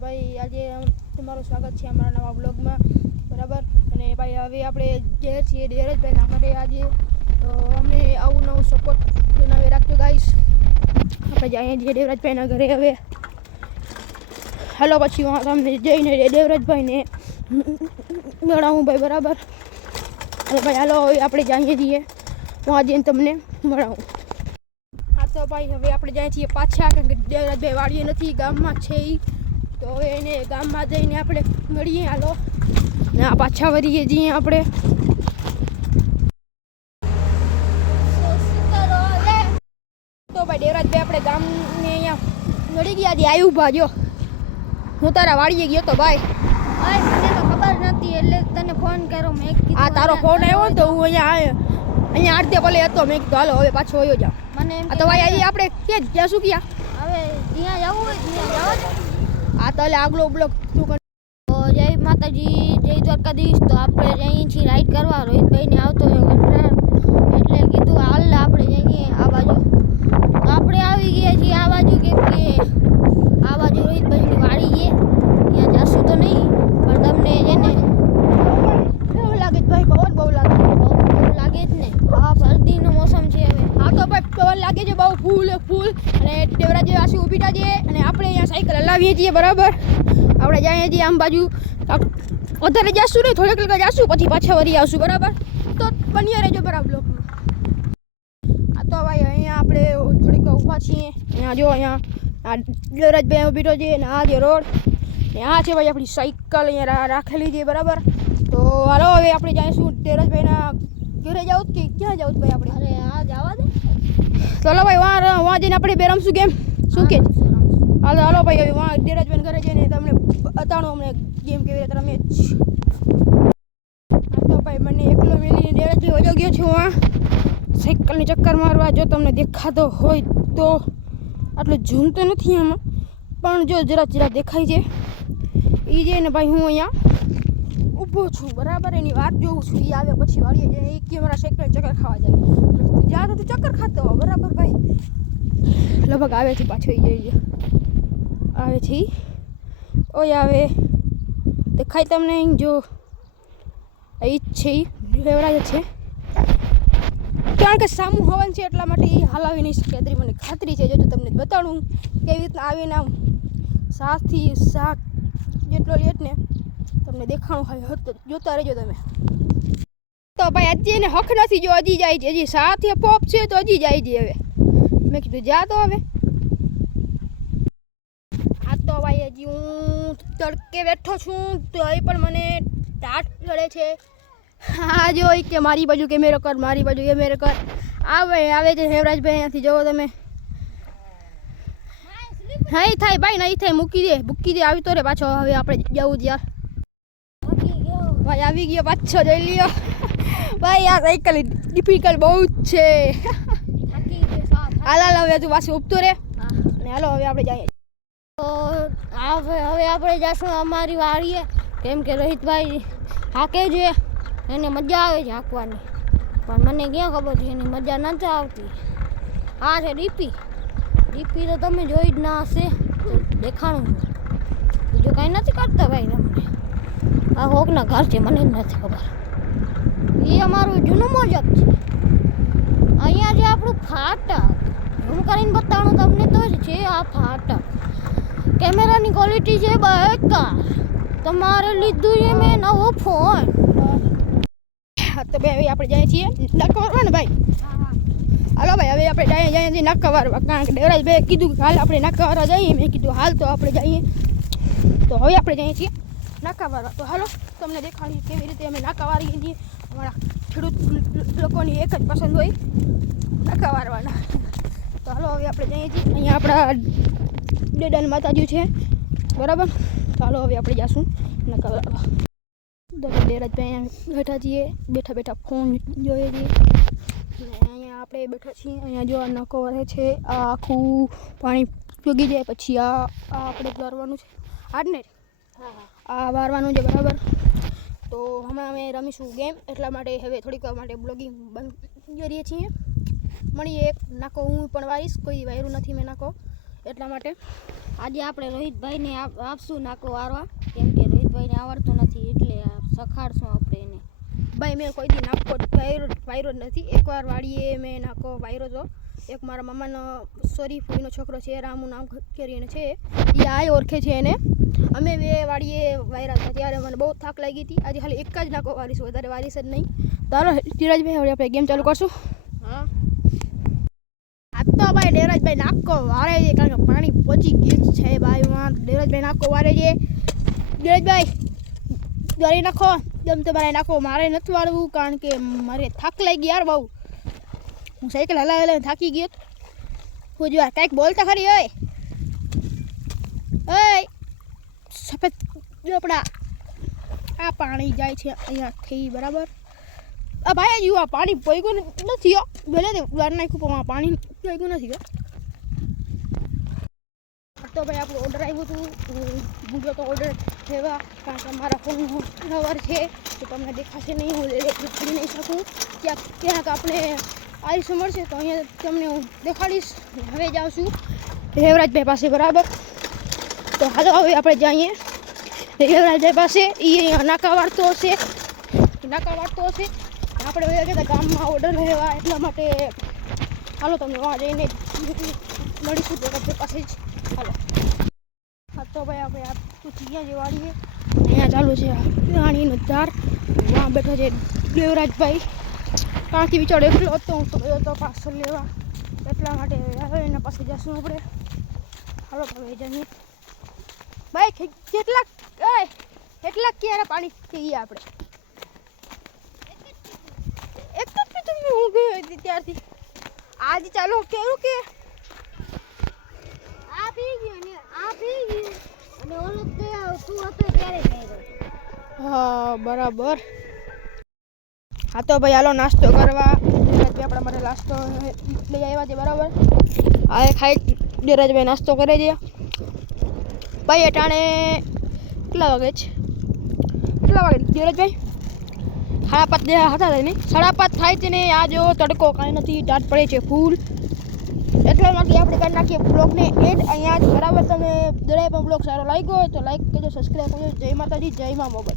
ભાઈ આજે તમારું સ્વાગત છે અમારા નવા બ્લોગમાં, બરાબર. અને ભાઈ હવે આપણે જે છીએ ધીરજભાઈના ઘરે આજે, તો અમને આવું નવું સપોર્ટ બનાવી રાખજો ગાઈસ. આપણે જઈએ છીએ દેવરાજભાઈના ઘરે હવે. હાલો પછી હું તમને જઈને દેવરાજભાઈને મળાવું ભાઈ, બરાબર. અને ભાઈ હાલો હવે આપણે જઈએ છીએ, હું આજે તમને મળાવું. હા તો ભાઈ હવે આપણે જઈએ છીએ પાછા, કારણ કે દેવરાજભાઈ વાડીએ નથી, ગામમાં છે એ. તો હવે એને ગામમાં જઈને આપણે મળીએ. હાલો ને આ પાછા વળીએ છીએ આપણે. તો ભાઈ દેવરાજભાઈ આપણે ગામને અહીંયા મળી ગયા હતી. આવ્યું ભાજો હું તારા વાડીએ ગયો તો ભાઈ. મને તો ખબર નથી એટલે તને ફોન કર્યો. મેં કીધું આ તારો ફોન આવ્યો ને તો હું અહીંયા આડતે ભલે હતો. મેં કીધું હાલો હવે પાછો વયો જાઉં. મને એમ આ તો ભાઈ આજે આપણે ક્યાં જશું? ક્યાં હવે જ્યાં જવું હોય ત્યાં જવા. આ તો આગલો બ્લોક તું કર. તો જય માતાજી, જય દ્વારકાધીશ. તો આપણે જઈએ છીએ રાઈડ કરવા. રોહિતભાઈને આવતો હોય કંટાળ એટલે કીધું હાલ આપણે જઈએ આ બાજુ. તો આપણે આવી ગયા છીએ આ બાજુ, કેમ કે આ બાજુ રોહિતભાઈની વાડી છે. ત્યાં જશું તો નહીં, પણ તમને છે ને કેવું લાગે ભાઈ? પવન બહુ લાગે. બહુ લાગે જ ને. આ શરદીનો મોસમ છે હવે. હા તો ભાઈ પવન લાગે છે બહુ, ફૂલ. અને દેવરાજ આસી ઊભી છે અને આપણે અહીંયા સાયકલ હલાવીએ છીએ, બરાબર. આપણે જઈએ છીએ આમ બાજુ. વધારે જશું નહીં, થોડીક લગા જશું પછી પાછા વળી આવશું, બરાબર. તો બન્યા રહેજો બરાબર બ્લોકમાં. આ તો ભાઈ અહીંયા આપણે થોડીક ઊભા છીએ. અહીંયા જો અહીંયા આ દેવરાજભાઈ ઊભી છે અને આ જે રોડ ને આ છે ભાઈ આપણી સાયકલ અહીંયા રાખેલી છે, બરાબર. તો હાલો હવે આપણે જઈશું દેવરાજભાઈના ઘરે જાવ કે ક્યાં જાવ ભાઈ આપણે? અરે આ જવા દે. ચલો ભાઈ વાં જઈને આપણે બે રમશું ગેમ. શું કે હાલો હાલો ભાઈ હવે વાં દેવરાજભાઈ ઘરે જઈને તમને બતાડું અમને ગેમ કેવી રીતે રમે. હા તો ભાઈ મને એકલો મેલીને દેવરાજભાઈ વજો ગયો છું વાં સાયકલની ચક્કર મારવા. જો તમને દેખાતો હોય તો, આટલું ઝૂમ તો નથી આમાં, પણ જો જરા દેખાય છે એ છે ને ભાઈ. હું અહીંયા ઊભો છું, બરાબર. એની વાત જોઉં છું. એ આવે પછી વાળીએ જાય. એ કે મારા સાયકલની ચક્કર ખાવા જાય. જ્યાં તો તું ચક્કર ખાતો હો, બરાબર ભાઈ. લગભગ આવે છે પાછો. એ જઈ આવે છે. ઓય આવે દેખાય તમને? જો એ જ છે, દેવરાજ છે. કારણ કે સામું હવન છે એટલા માટે એ હલાવી નહીં શકે. અત્યારે મને ખાતરી છે. જો તમને બતાડું કેવી રીતના આવીને આમ શાકથી શાક જેટલો લેટ ને તમને દેખાણું હોય તો જોતા રહેજો તમે. તો ભાઈ હજી એને હક નથી. જો હજી જાય છે, હજી સાથે પોપ છે તો હજી જાય છે. હવે મેં કીધું જા તો હવે. આ તો ભાઈ હજી હું તડકે બેઠો છું તો એ પણ મને ટાટ ચડે છે. હા જો કે મારી બાજુ કેમેરો કર, મારી બાજુ કેમેરો કર. આવે છે હેવરાજભાઈ. અહીંયાથી જુઓ તમે. નહીં થાય ભાઈ, નહીં થાય. મૂકી દે. આવી તો રે પાછો. હવે આપણે જવું જ યાર. ભાઈ આવી ગયો પાછો, જોઈ લ્યો ભાઈ. આ સાયકલ ડિફિકલ્ટ બહુ જ છે. હાલ હવે તું પાછું ઉપતો રે. અને હાલો હવે આપણે જઈએ. તો હવે આપણે જઈશું અમારી વાડીએ, કેમ કે રોહિતભાઈ હાકે છે. એને મજા આવે છે હાંકવાની, પણ મને ક્યાં ખબર છે એની મજા નથી આવતી. આ છે ડીપી તો તમે જોઈ જ ના હશે, તો દેખાણું. બીજું કાંઈ નથી કરતા ભાઈ તમને. આ હોકના ઘર છે, મને જ નથી ખબર. એ અમારું જૂનું મોજક છે. અહીંયા જે આપણું ફાટક, હું કરીને બતાવું તમને તો જ છે. આ ફાટક કેમેરાની ક્વોલિટી છે બેકાર. તમારે લીધું છે મેં નવો ફોન. તો ભાઈ આપણે જઈએ છીએ નાકા વારવા ને ભાઈ. હાલો ભાઈ હવે આપણે જઈએ છીએ નાકા વારવા. કારણ કે દેવરાજભાઈએ કીધું કે હાલ આપણે નાકા વારવા જઈએ. મેં કીધું હાલ તો આપણે જઈએ. તો હવે આપણે જઈએ છીએ નાકા વારવા. તો હાલો તમને દેખાડીએ કેવી રીતે અમે નાકા વારીએ છીએ. અમારા ખેડૂત લોકોની એક જ પસંદ હોય, નાકા વારવાના. તો હાલો હવે આપણે જઈએ છીએ. અહીંયા આપણા ડેડાન માતાજી છે, બરાબર. તો હાલો હવે આપણે જઈશું નાકા વારવા. દેવરાજભાઈ અહીંયા બેઠા છીએ, બેઠા ફોન જોઈએ છીએ. અને અહીંયા આપણે બેઠા છીએ. અહીંયા જો આ નકો વરે છે. આ આખું પાણી ચોગી જાય પછી આ આપણે વારવાનું છે. આજ ને આ વારવાનું છે, બરાબર. તો હમણાં અમે રમીશું ગેમ, એટલા માટે હવે થોડીક વાર માટે બ્લોગિંગ બંધ કરીએ છીએ. મળીએ એક નાકો હું પણ વારીશ. કોઈ વાયરું નથી મેં નાકો, એટલા માટે આજે આપણે રોહિતભાઈને આપશું નાકો વારવા, કેમ કે રોહિતભાઈને આવડતું નથી એટલે સખાડશું આપણે એને. ભાઈ મેં કોઈ દી નાકો વાયરો જ નથી. એકવાર વાડીએ મેં નાકો વાયરો હતો. એક મારા મામાનો સોરી ફૂઈનો છોકરો છે, રામુ નામ કરીને છે, એ આ ઓળખે છે એને. અમે બે વાડીએ વાયરા હતા ત્યારે મને બહુ થાક લાગી હતી. આજે ખાલી એક જ નાકો વારીશું, વધારે વારીશ જ નહીં. ચાલો ધીરજભાઈ હવે આપણે ગેમ ચાલુ કરશું. હા આ તો ભાઈ ધીરજભાઈ નાકો વારે છે, કારણ કે પાણી પહોંચી ગયું છે ભાઈમાં. ધીરજભાઈ નાકો વારે છે. ધીરજભાઈ વારી નાખો, જેમ તમારે નાખો. મારે નથી વાળવું કારણ કે મારે થાક લાગી યાર બહુ. હું સાયકલ હલાવી થાકી ગયો. હું જો કાંઈક બોલતા ખરી. ઓય સફેદ આપણા આ પાણી જાય છે અહીંયાથી બરાબર. આ ભાઈ જુઓ આ પાણી પૈગું નથી. ભલે વાર નાખ્યું પણ પાણી પૈગું નથી. તો ભાઈ આપણું ઓર્ડર આવ્યું હતું. ગૂગલ તો ઓર્ડર લેવા, કારણ કે મારા ફોનનો નંબર છે તો તમને દેખાશે નહીં, હું કરી નહીં શકું. ક્યાંક આપણે આવીશું મળશે તો અહીંયા તમને હું દેખાડીશ. હવે જાઉં છું દેવરાજભાઈ પાસે બરાબર. તો હાલો હવે આપણે જઈએ દેવરાજભાઈ પાસે. એ અહીંયા નાકા વાળતો હશે. આપણે ગયા હતા ગામમાં ઓર્ડર લેવા, એટલા માટે હાલો તમને વાં જઈને મળીશું દેવરાજભાઈ પાસે જ. હાલો. હા તો ભાઈ આપણે આ ચીયા જે વાળીએ અહીંયા ચાલુ છે રાણીનો ધાર. વાં બેઠો છે દેવરાજભાઈ. ત્યાંથી વિચાર એકલો હતો, હું તો ગયો હતો પાર્સલ લેવા, એટલા માટે હવે એના પાસે જશું આપણે. હાલો હવે જઈએ ભાઈ. કેટલાક ક્યારે પાણી પીએ આપણે? એક જ પીધું મેં, હું ગયો હતી ત્યારથી. આજે ચાલો કેવું કે આ પી ગયો ને આ પી ગયો અને ઓલો તે તું હતો ત્યારે પી ગયો. હા બરાબર. હા તો ભાઈ હાલો નાસ્તો કરવા. ધીરજભાઈ આપણા માટે નાસ્તો લઈ આવ્યા છે બરાબર. હવે ખાઈ ધીરજભાઈ નાસ્તો કરે છે ભાઈ. અટાણે કેટલા વાગે છે? કેટલા વાગે ધીરજભાઈ? 5:30 હતા નહીં, 5:30 થાય છે ને. આ જો તડકો કાંઈ નથી, ટાટ પડે છે ફૂલ. એટલા માટે આપણે કરી નાખીએ બ્લોગને એડ અહીંયા જ બરાબર. તમે જરાય પણ બ્લોગ સારો લાગ્યો હોય તો લાઈક કરજો, સબસ્ક્રાઈબ કરજો. જય માતાજી, જય મા મોગલ.